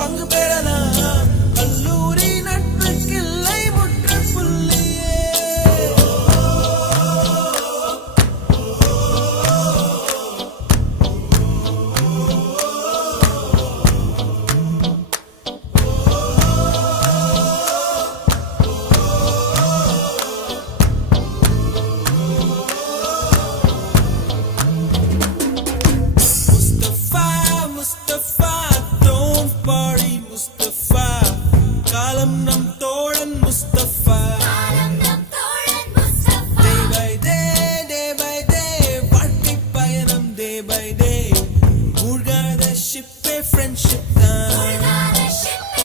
hunger better. காலம் நம் தோழன் Mustafa. Day by day day by day வாழ்க்கை பயணம் டே பை டே மூழ்காத ஷிப்பே ஃப்ரெண்ட்ஷிப் தான்.